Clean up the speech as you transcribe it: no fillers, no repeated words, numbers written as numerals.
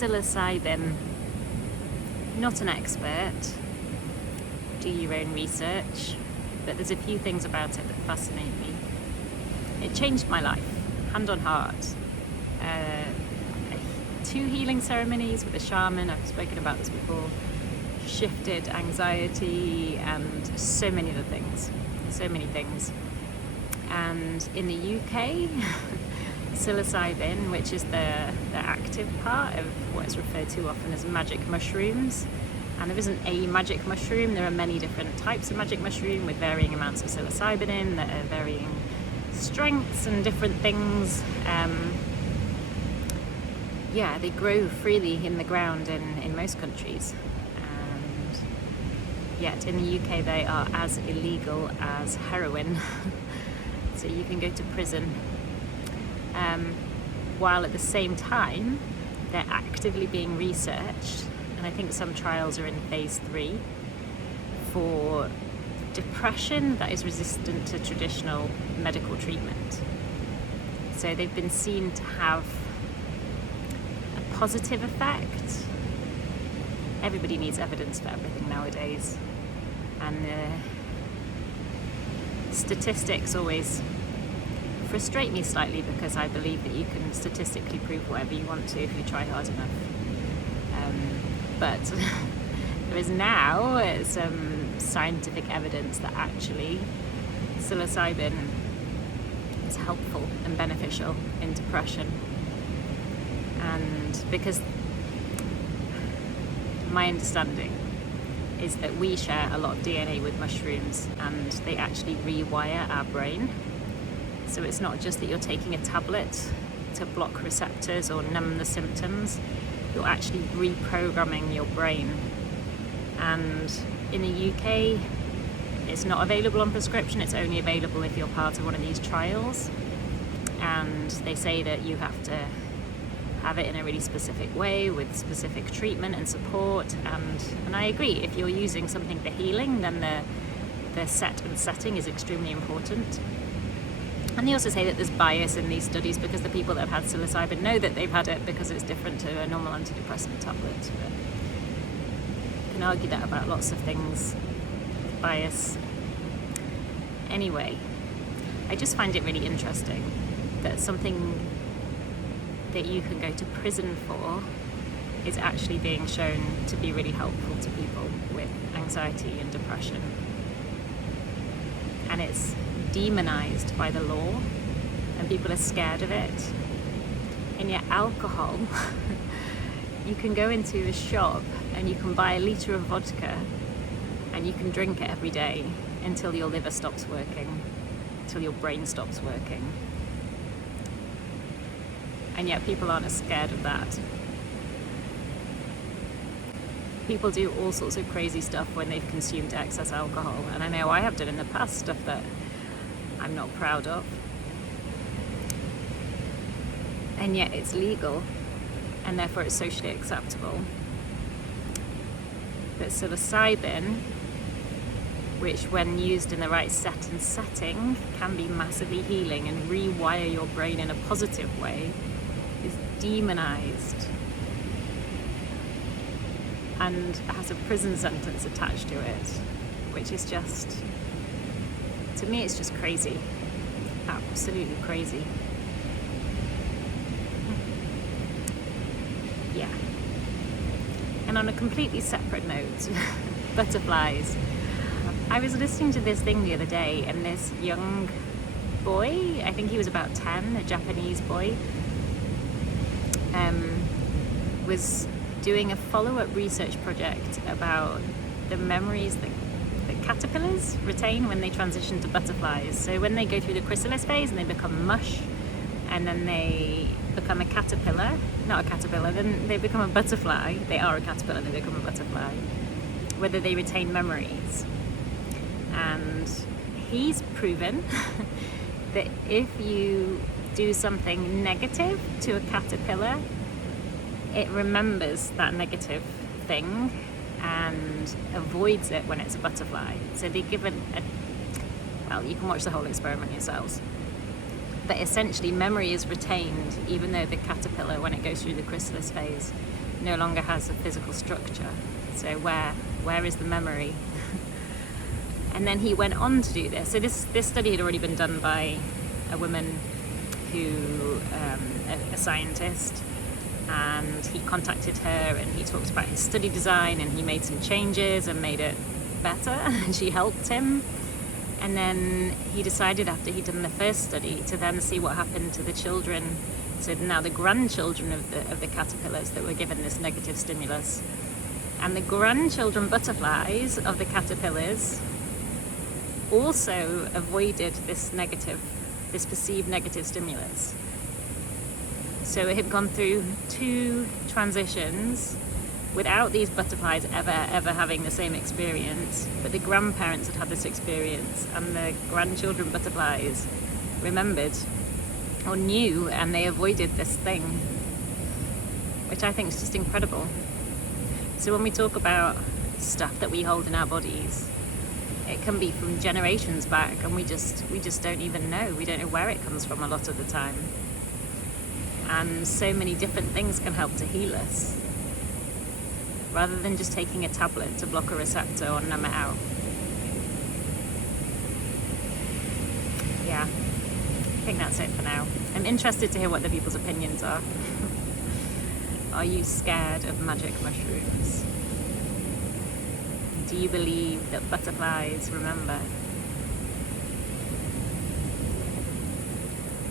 Psilocybin, not an expert, do your own research, but there's a few things about it that fascinate me. It changed my life, hand on heart. 2 healing ceremonies with a shaman, I've spoken about this before, shifted anxiety and so many other things, And in the UK, psilocybin, which is the active part of what is referred to often as magic mushrooms, and there isn't a magic mushroom, there are many different types of magic mushroom with varying amounts of psilocybin in that are varying strengths and different things. They grow freely in the ground in most countries, and yet in the UK they are as illegal as heroin. So you can go to prison, while at the same time they're actively being researched, and I think some trials are in phase 3 for depression that is resistant to traditional medical treatment. So they've been seen to have a positive effect. Everybody needs evidence for everything nowadays, and the statistics always frustrate me slightly, because I believe that you can statistically prove whatever you want to if you try hard enough. But there is now some scientific evidence that actually psilocybin is helpful and beneficial in depression. And because my understanding is that we share a lot of DNA with mushrooms, and they actually rewire our brain. So it's not just that you're taking a tablet to block receptors or numb the symptoms, you're actually reprogramming your brain. And in the UK, it's not available on prescription, it's only available if you're part of one of these trials. And they say that you have to have it in a really specific way with specific treatment and support. And I agree, if you're using something for healing, then the set and setting is extremely important. And they also say that there's bias in these studies because the people that have had psilocybin know that they've had it because it's different to a normal antidepressant tablet. But you can argue that about lots of things, bias. Anyway, I just find it really interesting that something that you can go to prison for is actually being shown to be really helpful to people with anxiety and depression. And it's demonized by the law, and people are scared of it. And yet alcohol, you can go into a shop and you can buy a litre of vodka and you can drink it every day until your liver stops working, until your brain stops working. And yet people aren't as scared of that. People do all sorts of crazy stuff when they've consumed excess alcohol, and I know I have done in the past stuff that I'm not proud of. And yet it's legal, and therefore it's socially acceptable. But psilocybin, which when used in the right set and setting can be massively healing and rewire your brain in a positive way, is demonized and has a prison sentence attached to it, which is just, to me, it's just crazy. Absolutely crazy. Yeah. And on a completely separate note, butterflies. I was listening to this thing the other day, and this young boy, I think he was about 10, a Japanese boy, was doing a follow-up research project about the memories that caterpillars retain when they transition to butterflies. So when they go through the chrysalis phase and they become mush, and then they become a caterpillar, not a caterpillar, then they become a butterfly. They are a caterpillar and they become a butterfly. Whether they retain memories. And he's proven that if you do something negative to a caterpillar, it remembers that negative thing and avoids it when it's a butterfly. So they give it well, you can watch the whole experiment yourselves. But essentially memory is retained even though the caterpillar, when it goes through the chrysalis phase, no longer has a physical structure. So where is the memory? And then he went on to do this. So this study had already been done by a woman who, a scientist, and he contacted her and he talked about his study design, and he made some changes and made it better, and she helped him. And then he decided, after he'd done the first study, to then see what happened to the children, so now the grandchildren of the caterpillars that were given this negative stimulus. And the grandchildren butterflies of the caterpillars also avoided this perceived negative stimulus. So it had gone through 2 transitions without these butterflies ever having the same experience, but the grandparents had this experience, and the grandchildren butterflies remembered or knew, and they avoided this thing, which I think is just incredible. So when we talk about stuff that we hold in our bodies, it can be from generations back, and we just don't even know. We don't know where it comes from a lot of the time. And so many different things can help to heal us, rather than just taking a tablet to block a receptor or numb it out. Yeah, I think that's it for now. I'm interested to hear what the people's opinions are. Are you scared of magic mushrooms? Do you believe that butterflies remember?